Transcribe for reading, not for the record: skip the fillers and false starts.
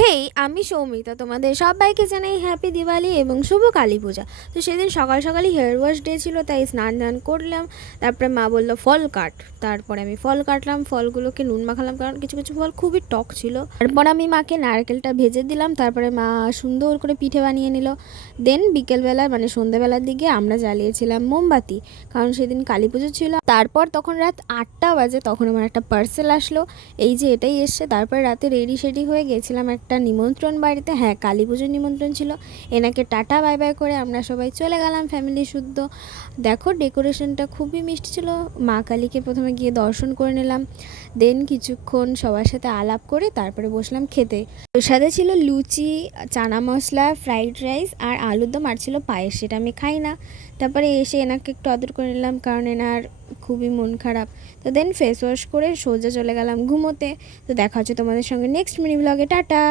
হেই, আমি সৌমিতা। তোমাদের সবাইকে জানাই হ্যাপি দিওয়ালি এবং শুভ কালী পূজা। তো সেদিন সকাল সকালই হেয়ার ওয়াশ ডে ছিল, তাই স্নান টান করলাম। তারপরে মা বললো ফল কাট। তারপরে আমি ফল কাটলাম, ফলগুলোকে নুন মাখালাম, কারণ কিছু কিছু ফল খুবই টক ছিল। তারপর আমি মাকে নারকেলটা ভেজে দিলাম। তারপরে মা সুন্দর করে পিঠে বানিয়ে নিল। দেন বিকেলবেলা মানে সন্ধ্যেবেলার দিকে আমরা জ্বালিয়েছিলাম মোমবাতি, কারণ সেদিন কালী পুজো ছিল। তারপর তখন রাত 8টা বাজে, তখন আমার একটা পার্সেল আসলো, এই যে এটাই এসছে। তারপরে রাতে রেডি সেডি হয়ে গেছিলাম একটা নিমন্ত্রণ বাড়িতে। হ্যাঁ, কালী পুজোর নিমন্ত্রণ ছিল। এনাকে টাটা বাই বাই করে আমরা সবাই চলে গেলাম ফ্যামিলি শুদ্ধ। দেখো ডেকোরেশনটা খুবই মিষ্টি ছিল। মা কালীকে প্রথমে গিয়ে দর্শন করে নিলাম, দেন কিছুক্ষণ সবার সাথে আলাপ করে তারপরে বসলাম খেতে। প্রসাদে ছিল লুচি, চানা মশলা, ফ্রাইড রাইস আর আলুর দম, আর ছিল পায়েস, সেটা আমি খাই না। তারপরে এসে এনাকে একটু আদর করে নিলাম, কারণ এনার খুবই মন খারাপ। তো দেন ফেস ওয়াশ করে সোজা চলে গেলাম ঘুমোতে। তো দেখা হচ্ছে তোমাদের সঙ্গে নেক্সট মিনি ব্লগে। টাটা।